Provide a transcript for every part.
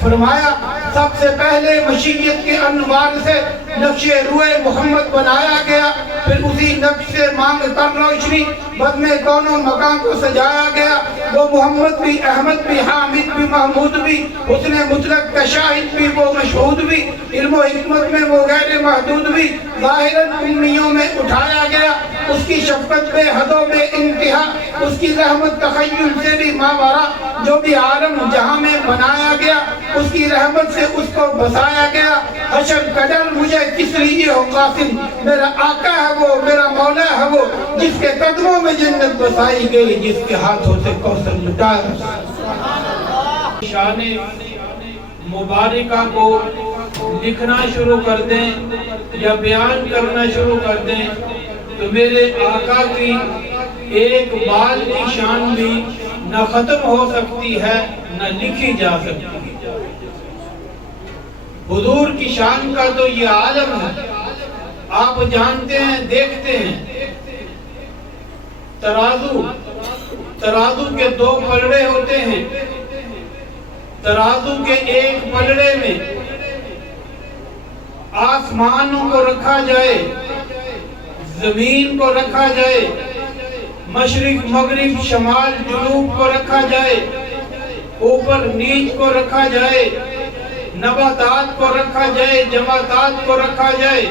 فرمایا سب سے پہلے مشیت کے انوار سے نقش روئے محمد بنایا گیا، پھر اسی نقش سے مانگ کر روشنی بدن دونوں مکان کو سجایا گیا۔ وہ محمد بھی، احمد بھی، حامد بھی، محمود بھی، حسن مطلق کا شاہد بھی، وہ مشہود بھی، علم و حکمت میں وہ غیر محدود بھی، ظاہراً امیوں میں اٹھایا گیا۔ اس کی شفقت بے حد و بے انتہا، اس کی رحمت تخیل سے بھی ماورا، جو بھی عالم جہاں میں بنایا گیا، اس کی رحمت سے اس کو بسایا گیا۔ حشر کا ڈر مجھے کس لیے ہو قاسم، میرا آقا ہے وہ، میرا مولا ہے وہ، جس کے قدموں میں جنت بسائی گئی، جس کے ہاتھوں سے کوثر لٹایا۔ شان مبارکہ کو لکھنا شروع کر دیں یا بیان کرنا شروع کر دیں تو میرے آقا کی ایک بال کی شان بھی نہ ختم ہو سکتی ہے نہ لکھی جا سکتی ہے۔ حضور کی شان کا تو یہ عالم ہے، آپ جانتے ہیں، دیکھتے ہیں۔ ترازو کے دو پلڑے ہوتے ہیں، ترازو کے ایک پلڑے میں آسمانوں کو رکھا جائے، زمین کو رکھا جائے، مشرق مغرب شمال جنوب کو رکھا جائے، اوپر نیچ کو رکھا جائے، نباتات کو رکھا جائے، جماعتات کو رکھا جائے،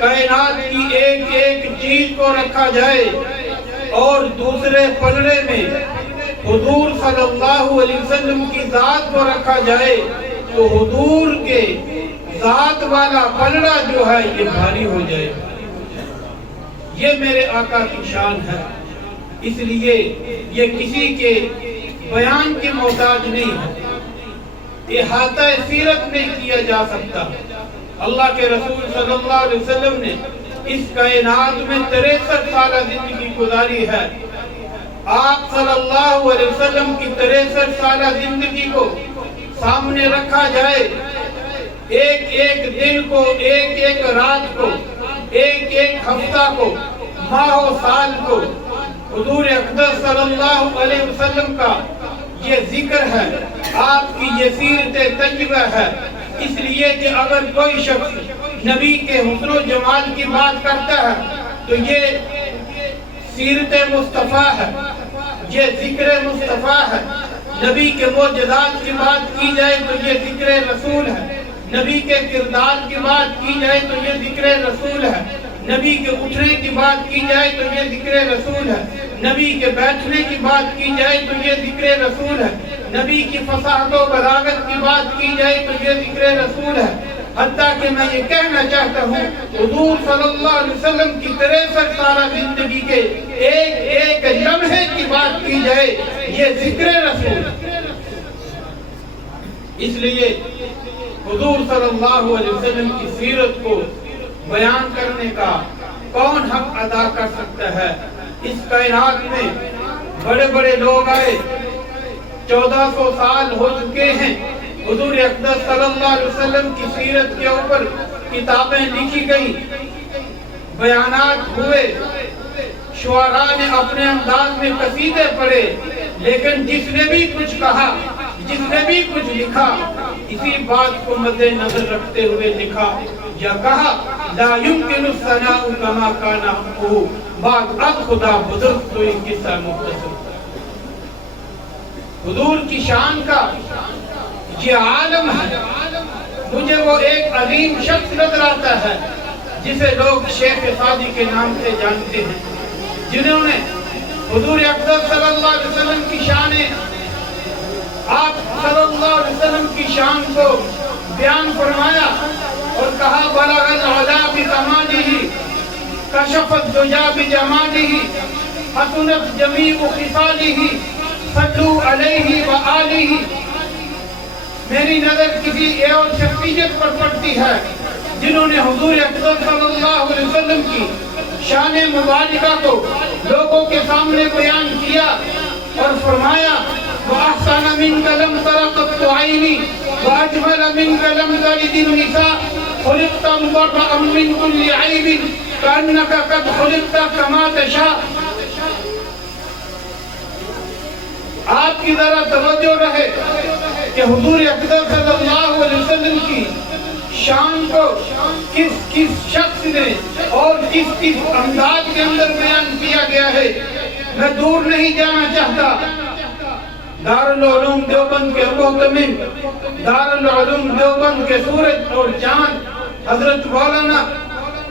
کائنات کی ایک ایک چیز کو رکھا جائے، اور دوسرے پلڑے میں حضور صلی اللہ علیہ وسلم کی ذات کو رکھا جائے تو حضور کے ذات والا پلڑا جو ہے یہ بھاری ہو جائے۔ یہ میرے آقا کی شان ہے، اس لیے یہ کسی کے بیان کے محتاج نہیں ہے، احاطہ سیرت نہیں کیا جا سکتا۔ اللہ کے رسول صلی اللہ علیہ وسلم نے اس کائنات میں 63 سالہ زندگی گزاری ہے۔ آپ صلی اللہ علیہ وسلم کی 63 سالہ زندگی کو سامنے رکھا جائے، ایک ایک دن کو، ایک ایک رات کو، ایک ایک ہفتہ کو، ماہ و سال کو حضور اقدس صلی اللہ علیہ وسلم کا یہ ذکر ہے، آپ کی یہ سیرت طیبہ ہے۔ اس لیے کہ اگر کوئی شخص نبی کے حسن و جمال کی بات کرتا ہے تو یہ سیرت مصطفیٰ ہے، یہ ذکر مصطفیٰ ہے۔ نبی کے معجزات کی بات کی جائے تو یہ ذکر رسول ہے، نبی کے کردار کی بات کی جائے تو یہ ذکر رسول ہے، نبی کے اٹھنے کی بات کی جائے تو یہ ذکر رسول ہے، نبی کے بیٹھنے کی بات کی جائے تو یہ ذکر رسول ہے، نبی کی فصاحت و بلاغت کی بات کی جائے تو یہ ذکر رسول ہے۔ حتیٰ کہ میں یہ کہنا چاہتا ہوں حضور صلی اللہ علیہ وسلم کی 63 سالہ زندگی کے ایک ایک لمحے کی بات کی جائے یہ ذکر رسول ہے۔ اس لیے حضور صلی اللہ علیہ وسلم کی سیرت کو بیان کرنے کا کون حق ادا کر سکتا ہے؟ اس کائنات میں بڑے بڑے لوگ آئے، 1400 سال ہو چکے ہیں، حضور اقدس صلی اللہ علیہ وسلم کی سیرت کے اوپر کتابیں لکھی گئی، بیانات ہوئے، شعراء نے اپنے انداز میں قصیدے پڑھے، لیکن جس نے بھی کچھ کہا، جس نے بھی کچھ لکھا، اسی بات کو مد نظر رکھتے ہوئے لکھا یا کہا لا يمكن الثناء كما كان حقه، بعد اب خدا بزرگ تو یہ قصہ مختصر۔ حضور کی شان کا یہ عالم ہے۔ مجھے وہ ایک عظیم شخص نظر آتا ہے جسے لوگ شیخ سعدی کے نام سے جانتے ہیں، جنہوں نے حضور اقدس صلی اللہ علیہ وسلم کی شان، آپ صلی اللہ علیہ وسلم کی شان کو بیان فرمایا اور کہا بلغ العلا بکمالہ، کشف الدجا بجمالہ، حسنت جمیع خصالہ، صلو علیہ وآلہ۔ میری نظر کسی اور شخصیت پر پڑتی ہے جنہوں نے حضور اقدس صلی اللہ علیہ وسلم کی شان مبارکہ کو لوگوں کے سامنے بیان کیا اور فرمایا وَأَحْسَنَ مِنْكَ لَمْ تَرَ قَطُّ عَيْنِي وَأَجْمَلَ مِنْكَ لَمْ تَلِدِ النِّسَاءُ خُلِقْتَ مُبَرَّأً مِنْ كُلِّ عَيْبٍ كَأَنَّكَ قَدْ خُلِقْتَ كَمَا تَشَاءُ۔ آپ کی ذرا توجہ رہے کہ حضور اقدس صلی اللہ علیہ وسلم کی شان کو کس کس شخص نے اور کس کس انداز کے اندر بیان کیا گیا ہے۔ میں دور نہیں جانا چاہتا، دارالعلوم دیوبند کے محتمم، دارالعلوم دیوبند کے سورج اور چاند حضرت مولانا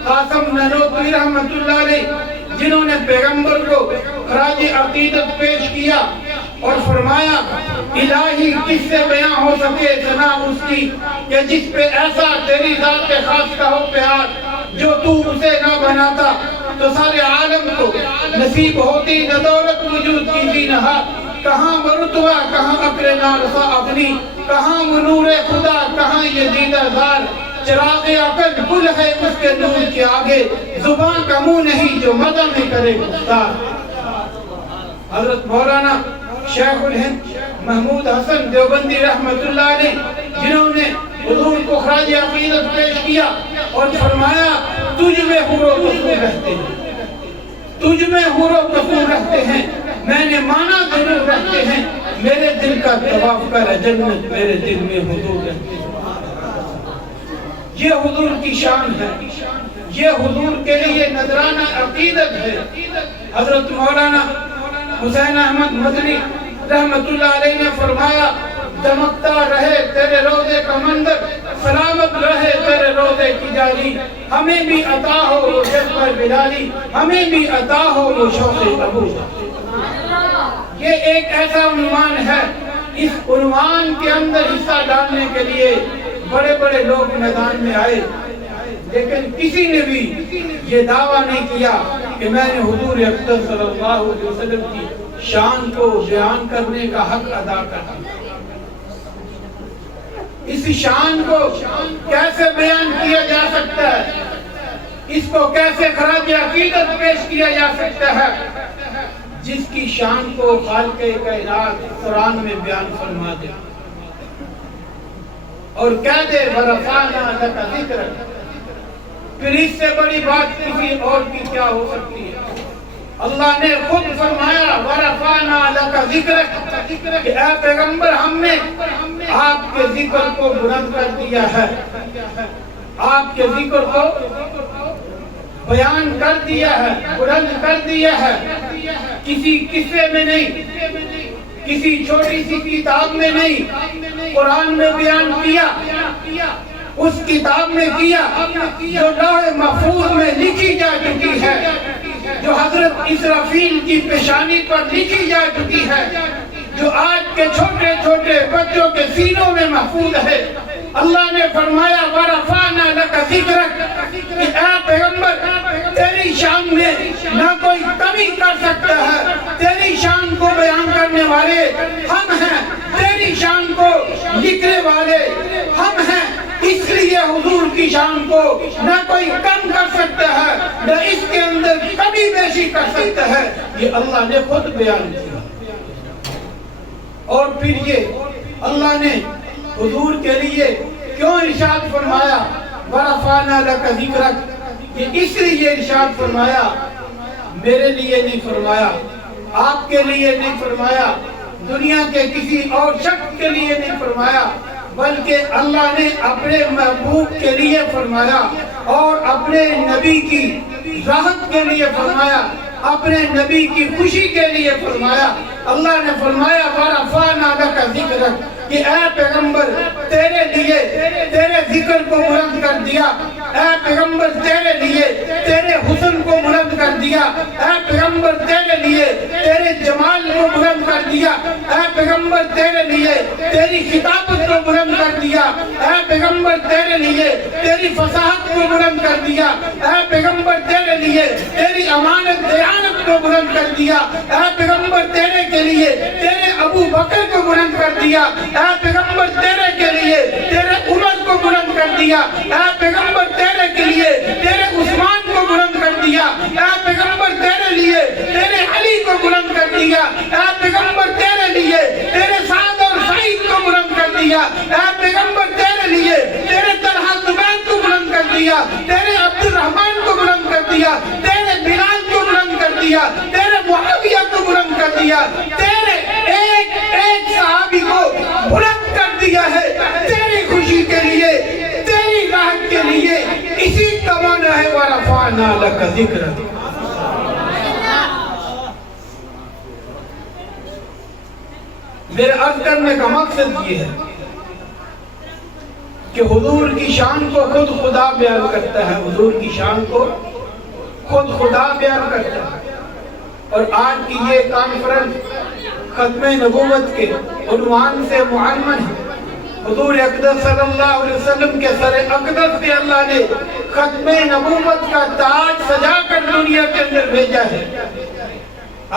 قاسم نانوتوی رحمۃ اللہ علیہ، جنہوں نے پیغمبر کو خراج عقیدت پیش کیا اور فرمایا الہی کس سے بیان ہو سکے ثنا اس کی کہ جس پہ ایسا تیری ذات پہ خاص کا ہو پیار جو تو اسے نہ بناتا تو سارے عالم کو نصیب ہوتی نہ دولت وجود کی زینہا، کہاں مرتبہ کہاں اکر نارسا اپنی، کہاں نور خدا کہاں یہ دیدہ دار، چراغ عقل کل ہے اس کے نور کے آگے، زبان کا منہ نہیں جو مدح میں کرے گفتار۔ حضرت مولانا شیخ الہند محمود حسن دیوبندی رحمت اللہ علیہ، جنہوں نے حضور کو خراج عقیدت پیش کیا اور فرمایا تجھ میں حور و قصور رہتے ہیں، تجھ میں حور و قصور رہتے ہیں، میں نے مانا ضرور رہتے ہیں، میرے دل کا طواف کر جنت میرے دل میں حضور رہتے ہیں۔ یہ حضور کی شان ہے، یہ حضور کے لیے نذرانہ عقیدت ہے۔ حضرت مولانا حسین احمد مدنی رحمت اللہ علیہ نے فرمایا دمکتا رہے تیرے روضے کا منظر، سلامت رہے تیرے روضے کی جالی، ہمیں بھی عطا ہو وہ جذبہ بلالی، ہمیں بھی عطا ہو وہ شوق ابو۔ یہ ایک ایسا عنوان ہے، اس عنوان کے اندر حصہ ڈالنے کے لیے بڑے بڑے لوگ میدان میں آئے، لیکن کسی نے بھی یہ دعویٰ نہیں کیا کہ میں نے حضور اقدس صلی اللہ علیہ وسلم کی شان کو بیان کرنے کا حق ادا کر دیا۔ اس شان کو کیسے بیان کیا جا سکتا ہے، اس کو کیسے خراج عقیدت پیش کیا جا سکتا ہے، جس کی شان کو خالق کائنات قرآن میں بیان فرما دے اور کہہ دے وَرَفَعْنَا لَكَ ذِكْرَكَ۔ پھر اس سے بڑی بات کسی اور کی کیا ہو سکتی ہے؟ اللہ نے خود فرمایا وَرَفَعْنَا لَكَ ذِكْرَكَ کہ اے پیغمبر ہم نے آپ کے ذکر کو بلند کر دیا ہے، آپ کے ذکر کو بیان کر دیا ہے، بلند کر دیا ہے، کسی قصے میں نہیں، کسی چھوٹی سی کتاب میں نہیں، قرآن میں بیان کیا، اس کتاب میں کیا جو لوح محفوظ میں لکھی جا چکی ہے، جو حضرت اسرافیل کی پیشانی پر لکھی جا چکی ہے، جو آج کے چھوٹے چھوٹے بچوں کے سینوں میں محفوظ ہے۔ اللہ نے فرمایا وَرَفَعْنَا لَكَ ذِكْرَكَ کہ اے پیغمبر تیری شان میں نہ کوئی کمی کر سکتا ہے، تیری شان کو بیان کرنے والے ہم ہیں، تیری شان کو لکھنے والے ہم ہیں، اس لیے حضور کی شان کو نہ کوئی کم کر سکتا ہے نہ اس کے اندر کمی بیشی کر سکتا ہے، یہ اللہ نے خود بیان کیا۔ اور پھر یہ اللہ نے حضور کے لیے کیوں ارشاد فرمایا وَرَفَعْنَا لَكَ ذِكْرَكَ کہ اس لیے ارشاد فرمایا، میرے لیے نہیں فرمایا، آپ کے لیے نہیں فرمایا، دنیا کے کسی اور شخص کے لیے نہیں فرمایا، بلکہ اللہ نے اپنے محبوب کے لیے فرمایا اور اپنے نبی کی راحت کے لیے فرمایا، اپنے نبی کی خوشی کے لیے فرمایا۔ اللہ نے فرمایا وَرَفَعْنَا لَكَ ذِكْرَكَ کہ اے پیغمبر تیرے لیے تیرے ذکر کو بلند کر دیا، اے پیغمبر تیرے لیے تیرے حسن کو بلند کر دیا، اے پیغمبر تیرے لیے تیرے جمال کو بلند کر دیا، اے پیغمبر تیرے لیے تیری خطابت کو بلند کر دیا، اے پیغمبر تیرے لیے تیری فصاحت کو بلند کر دیا، اے پیغمبر تیرے لیے تیری امانت دیانت کو بلند کر دیا، اے پیغمبر تیرے کے لیے تیرے ابو بکر کو بلند کر دیا، اے پیغمبر تیرے کے لیے تیرے عمر کو بلند کر دیا، اے پیغمبر تیرے کے لیے تیرے عثمان کو بلند کر دیا، اے پیغمبر تیرے لیے تیرے علی کو بلند کر دیا، اے پیغمبر تیرے لیے تیرے سعد اور سعید کو بلند کر دیا، اے پیغمبر تیرے لیے تیرے طلحہ زبیر کو بلند کر دیا، تیرے عبد الرحمن کو بلند کر دیا، تیرے بلال کو بلند کر دیا، تیرے معاویہ کو بلند کر دیا، تیرے ایک ورفعنا لك ذکرک۔ میرے عرض کرنے کا مقصد یہ ہے کہ حضور کی شان کو خود خدا بیان کرتا ہے، حضور کی شان کو خود خدا بیان کرتا ہے۔ اور آج کی یہ کانفرنس ختم نبوت کے عنوان سے معنون ہے۔ حضور اقدس صلی اللہ علیہ وسلم کے سر اقدس پہ اللہ نے ختم نبوت کا تاج سجا کر دنیا کے اندر بھیجا ہے۔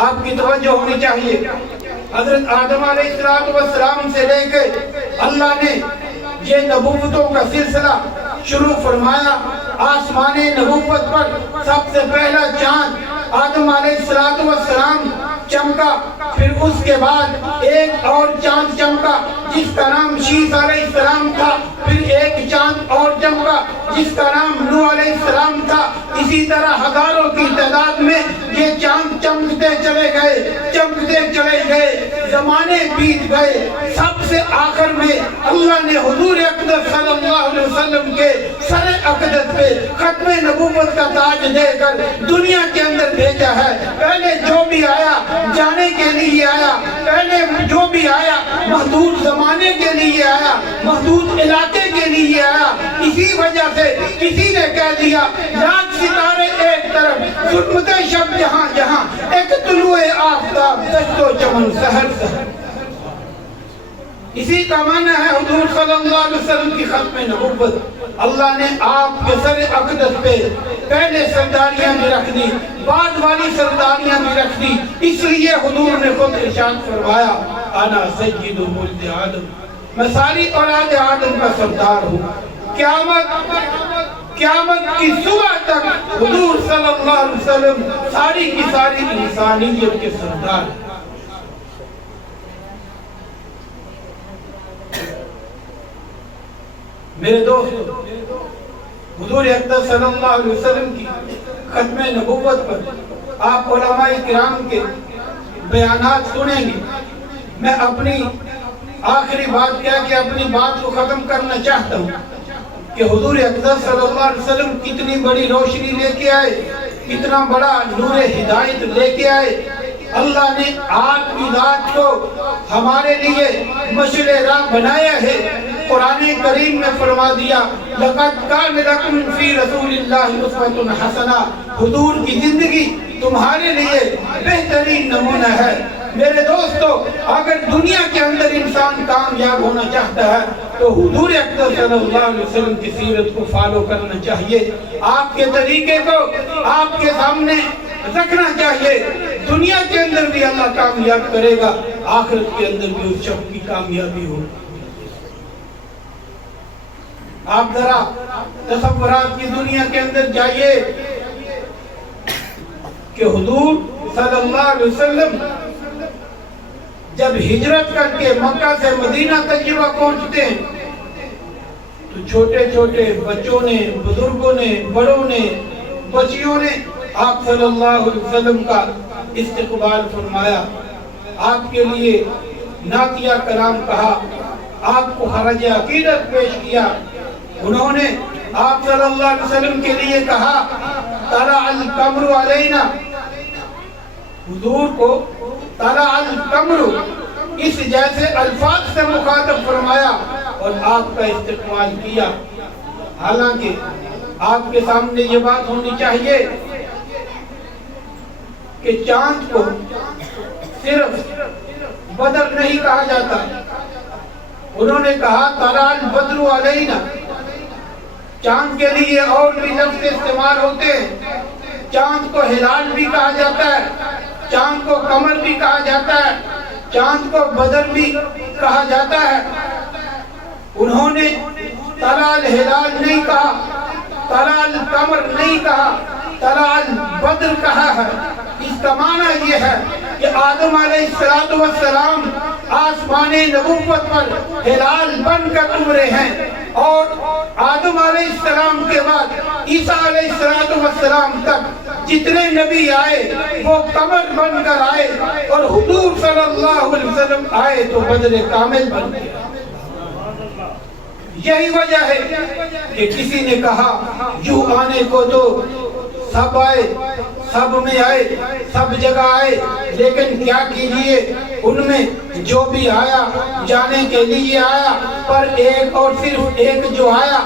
آپ کی توجہ ہونی چاہیے، حضرت آدم علیہ السلام سے لے کے اللہ نے یہ نبوتوں کا سلسلہ شروع فرمایا۔ آسمان نبوت پر سب سے پہلا چاند آدم علیہ السلام چمکا، پھر اس کے بعد ایک اور چاند چمکا جس کا نام شیث علیہ السلام تھا، پھر ایک چاند اور چمکا جس کا نام نوح علیہ السلام تھا۔ اسی طرح ہزاروں کی تعداد میں یہ چاند چمکتے چلے گئے، زمانے بیت گئے۔ سب سے آخر میں اللہ نے حضور اقدس صلی اللہ علیہ وسلم کے سر اقدس پہ ختم نبوت کا تاج دے کر دنیا کے اندر بھیجا ہے۔ پہلے جو بھی آیا جانے کے لیے آیا، پہلے جو بھی آیا محدود زمانے کے لیے آیا، محدود علاقے کے لیے آیا۔ اسی وجہ سے کسی نے کہہ دیا لاکھ ستارے ایک طرف، ظلمتِ شب جہاں جہاں، ایک طلوع آفتاب دشت و چمن سحر سحر۔ اسی کا معنی ہے حضور صلی اللہ علیہ وسلم کی ختم نبوت۔ اللہ نے آپ کے سر اقدس پہ پہلے سرداریاں بھی رکھ دی، بعد والی سرداریاں بھی رکھ دی۔ اس لیے حضور نے خود ارشاد فرمایا انا سید ولد آدم، میں ساری اولاد آدم کا سردار ہوں۔ قیامت کی صبح تک حضور صلی اللہ علیہ وسلم ساری کی ساری انسانیت کے سردار ہیں۔ میرے دوست، حضور اقدس صلی اللہ علیہ وسلم کی ختم نبوت پر آپ علماء کرام کے بیانات سنیں گے۔ میں اپنی آخری بات کیا کہ اپنی بات کو ختم کرنا چاہتا ہوں کہ حضور اقدس صلی اللہ علیہ وسلم کتنی بڑی روشنی لے کے آئے، کتنا بڑا نور ہدایت لے کے آئے۔ اللہ نے آپ کی ذات کو ہمارے لیے مشعل راہ بنایا ہے۔ قرآن کریم میں فرما دیا لَقَدْ كَانَ لَكُمْ فِي رَسُولِ اللَّهِ أُسْوَةٌ حَسَنَةٌ، حضور کی زندگی تمہارے لیے بہترین نمونہ ہے۔ میرے دوستو، اگر دنیا کے اندر انسان کامیاب ہونا چاہتا ہے تو حضور اقدس صلی اللہ علیہ وسلم کی سیرت کو فالو کرنا چاہیے، آپ کے طریقے کو آپ کے سامنے رکھنا چاہیے۔ دنیا کے اندر بھی اللہ کامیاب کرے گا، آخرت کے اندر بھی اس شخص کی کامیابی ہو۔ آپ ذرا تصورات کی دنیا کے اندر جائیے کہ حضور صلی اللہ علیہ وسلم جب ہجرت کر کے مکہ سے مدینہ طیبہ پہنچتے ہیں تو چھوٹے چھوٹے بچوں نے، بزرگوں نے، بڑوں نے، بچیوں نے آپ صلی اللہ علیہ وسلم کا استقبال فرمایا، آپ کے لیے نعتیہ کلام کہا، آپ کو خراج عقیدت پیش کیا۔ انہوں نے آپ صلی اللہ علیہ وسلم کے لیے کہا طلع القمر علینا، حضور کو طلع القمر اس جیسے الفاظ سے مخاطب فرمایا اور آپ کا استقبال کیا۔ حالانکہ آپ کے سامنے یہ بات ہونی چاہیے کہ چاند کو صرف بدر نہیں کہا جاتا، انہوں نے کہا طلع البدر علینا۔ چاند کے لیے اور بھی لفظ استعمال ہوتے ہیں، چاند کو ہلال بھی کہا جاتا ہے، چاند کو قمر بھی کہا جاتا ہے، چاند کو بدر بھی کہا جاتا ہے۔ انہوں نے طلع الہلال نہیں کہا، طلع القمر نہیں کہا، طلع البدر کہا ہے۔ اس کا معنی یہ ہے کہ آدم علیہ السلام آسمان نبوت پر ہلال بن کر ابھرے ہیں، اور آدم علیہ السلام کے بعد عیسیٰ علیہ السلام تک جتنے نبی آئے وہ قمر بن کر آئے، اور حضور صلی اللہ علیہ وسلم آئے تو بدر کامل بن گئے۔ یہی وجہ ہے کہ کسی نے کہا یوں آنے کو تو سب آئے، سب میں آئے، سب جگہ آئے، لیکن کیا کیجئے ان میں جو بھی آیا جانے کے لیے آیا، پر ایک اور صرف ایک جو آیا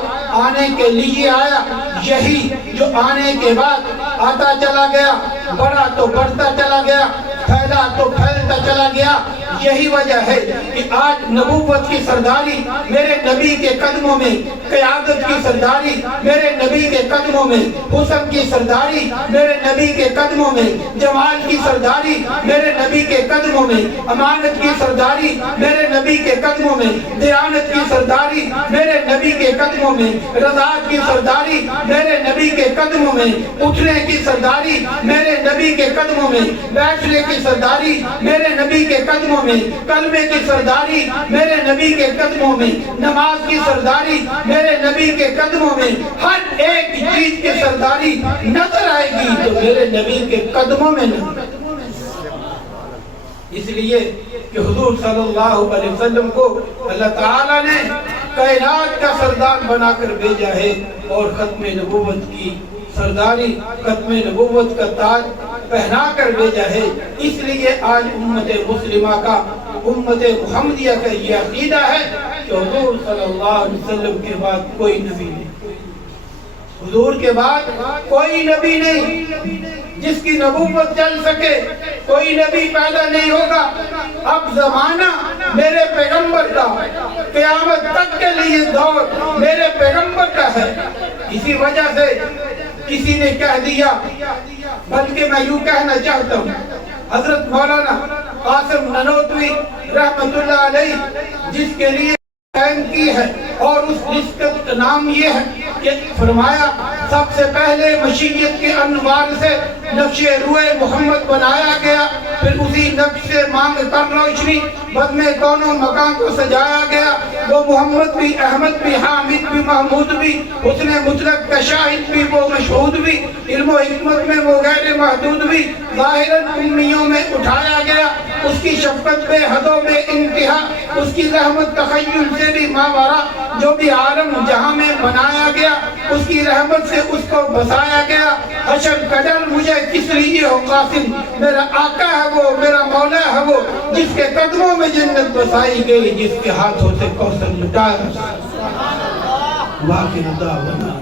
آنے کے لیے آیا، یہی جو آنے کے بعد آتا چلا گیا، بڑا تو بڑھتا چلا گیا، پھیلا تو پھیلتا چلا گیا۔ یہی وجہ ہے کہ آج نبوت کی سرداری میرے نبی کے قدموں میں، قیادت کی سرداری میرے نبی کے قدموں میں، حسن کی سرداری میرے نبی کے قدموں میں، جمال کی سرداری میرے نبی کے قدموں میں، امانت کی سرداری میرے نبی کے قدموں میں، دیانت کی سرداری میرے نبی کے قدموں میں، رضاعت کی سرداری میرے نبی کے قدموں میں، اٹھنے کی سرداری میرے نبی کے قدموں میں، بیٹھنے کی سرداری میرے نبی کے قدموں میں، کلمے کی سرداری میرے نبی کے قدموں میں، نماز کی سرداری میرے نبی کے قدموں میں، ہر ایک چیز کی سرداری نظر آئے گی تو میرے نبی کے قدموں میں نظر آئے گی۔ اس لیے کہ حضور صلی اللہ علیہ وسلم کو اللہ تعالیٰ نے کائنات کا سردار بنا کر بھیجا ہے، اور ختم نبوت کی سرداری، ختم نبوت کا تاج پہنا کر بھیجا ہے۔ اس لیے آج امت مسلمہ کا، امت محمدیہ کا یہ عقیدہ ہے کہ حضور صلی اللہ علیہ وسلم کے بعد کوئی نبی نہیں، حضور کے بعد کوئی نبی نہیں جس کی نبوت چل سکے، کوئی نبی پیدا نہیں ہوگا۔ اب زمانہ میرے پیغمبر کا، قیامت تک کے لیے دور میرے پیغمبر کا ہے۔ اسی وجہ سے کسی نے کہہ دیا، بلکہ میں یوں کہنا چاہتا ہوں، حضرت مولانا قاسم نانوتوی رحمت اللہ علیہ جس کے لیے قائم کی ہے، اور اس نسبت کا نام یہ ہے کہ فرمایا سب سے پہلے مشیت کے انوار سے نقش روئے محمد بنایا گیا، پھر اسی نقش سے مانگ کر روشنی بدن کونوں مکان کو سجایا گیا۔ وہ محمد بھی، احمد بھی، حامد بھی، محمود بھی، حسن مطلق کا شاہد بھی، وہ مشہود بھی، علم و حکمت میں وہ غیر محدود بھی، ظاہراً امیوں میں اٹھایا گیا۔ اس کی شفقت بے حد و بے انتہا، اس کی رحمت تخیل سے بھی ماورا، جو بھی عالم جہاں میں بنایا گیا اس کی رحمت سے اس کو بسایا گیا۔ حشر کا ڈر مجھے کس لیے ہو قاسم، میرا آقا ہے وہ، میرا مولا ہے وہ، جس کے قدموں میں جنت بسائی گئی، جس کے ہاتھوں سے کوثر لٹایا۔ واقعی دعوانا